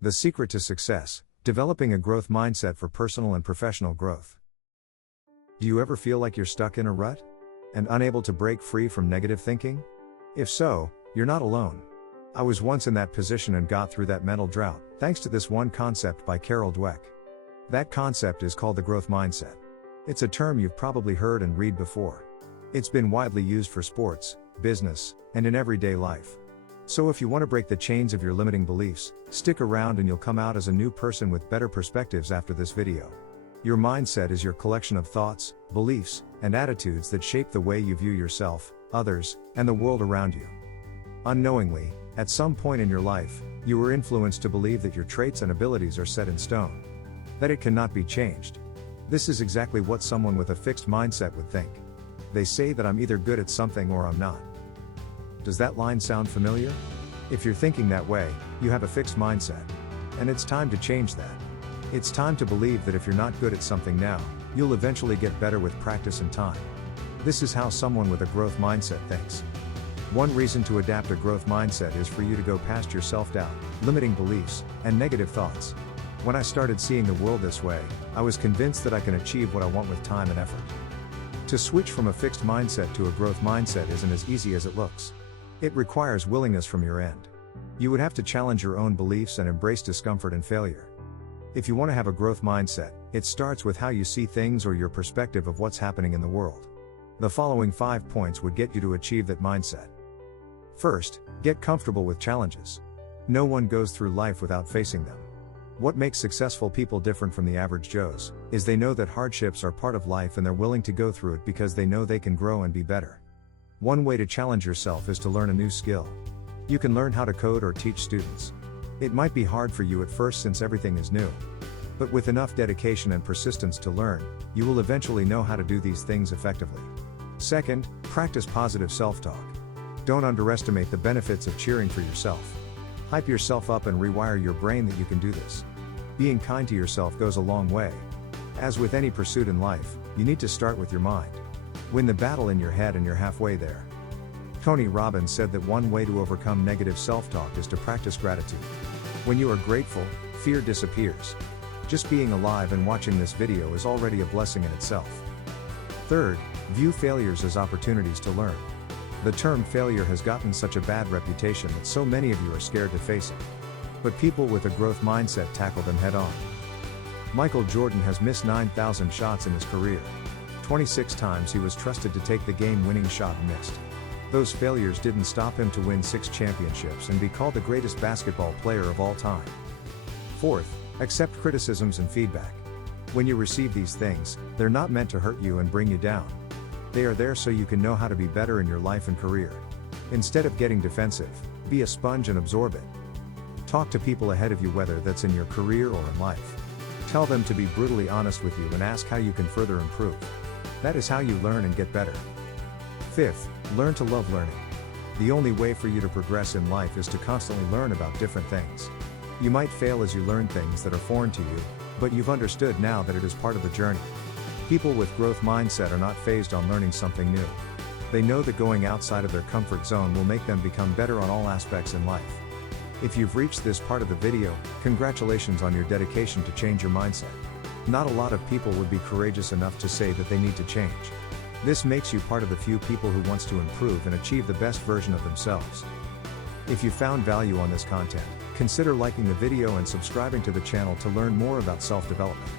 The secret to success: developing a growth mindset for personal and professional growth. Do you ever feel like you're stuck in a rut and unable to break free from negative thinking? If so, you're not alone. I was once in that position and got through that mental drought, thanks to this one concept by Carol Dweck. That concept is called the growth mindset. It's a term you've probably heard and read before. It's been widely used for sports, business, and in everyday life. So if you want to break the chains of your limiting beliefs, stick around and you'll come out as a new person with better perspectives after this video. Your mindset is your collection of thoughts, beliefs, and attitudes that shape the way you view yourself, others, and the world around you. Unknowingly, at some point in your life, you were influenced to believe that your traits and abilities are set in stone, that it cannot be changed. This is exactly what someone with a fixed mindset would think. They say that I'm either good at something or I'm not. Does that line sound familiar? If you're thinking that way, you have a fixed mindset. And it's time to change that. It's time to believe that if you're not good at something now, you'll eventually get better with practice and time. This is how someone with a growth mindset thinks. One reason to adapt a growth mindset is for you to go past your self-doubt, limiting beliefs, and negative thoughts. When I started seeing the world this way, I was convinced that I can achieve what I want with time and effort. To switch from a fixed mindset to a growth mindset isn't as easy as it looks. It requires willingness from your end. You would have to challenge your own beliefs and embrace discomfort and failure. If you want to have a growth mindset, it starts with how you see things or your perspective of what's happening in the world. The following 5 points would get you to achieve that mindset. First, get comfortable with challenges. No one goes through life without facing them. What makes successful people different from the average Joes is they know that hardships are part of life and they're willing to go through it because they know they can grow and be better. One way to challenge yourself is to learn a new skill. You can learn how to code or teach students. It might be hard for you at first since everything is new. But with enough dedication and persistence to learn, you will eventually know how to do these things effectively. Second, practice positive self-talk. Don't underestimate the benefits of cheering for yourself. Hype yourself up and rewire your brain that you can do this. Being kind to yourself goes a long way. As with any pursuit in life, you need to start with your mind. Win the battle in your head and you're halfway there. Tony Robbins said that one way to overcome negative self-talk is to practice gratitude. When you are grateful, fear disappears. Just being alive and watching this video is already a blessing in itself. Third, view failures as opportunities to learn. The term failure has gotten such a bad reputation that so many of you are scared to face it. But people with a growth mindset tackle them head on. Michael Jordan has missed 9,000 shots in his career. 26 times he was trusted to take the game-winning shot and missed. Those failures didn't stop him to win 6 championships and be called the greatest basketball player of all time. Fourth, accept criticisms and feedback. When you receive these things, they're not meant to hurt you and bring you down. They are there so you can know how to be better in your life and career. Instead of getting defensive, be a sponge and absorb it. Talk to people ahead of you, whether that's in your career or in life. Tell them to be brutally honest with you and ask how you can further improve. That is how you learn and get better. Fifth, learn to love learning. The only way for you to progress in life is to constantly learn about different things. You might fail as you learn things that are foreign to you, but you've understood now that it is part of the journey. People with growth mindset are not fazed on learning something new. They know that going outside of their comfort zone will make them become better on all aspects in life. If you've reached this part of the video, congratulations on your dedication to change your mindset. Not a lot of people would be courageous enough to say that they need to change. This makes you part of the few people who wants to improve and achieve the best version of themselves. If you found value on this content, consider liking the video and subscribing to the channel to learn more about self-development.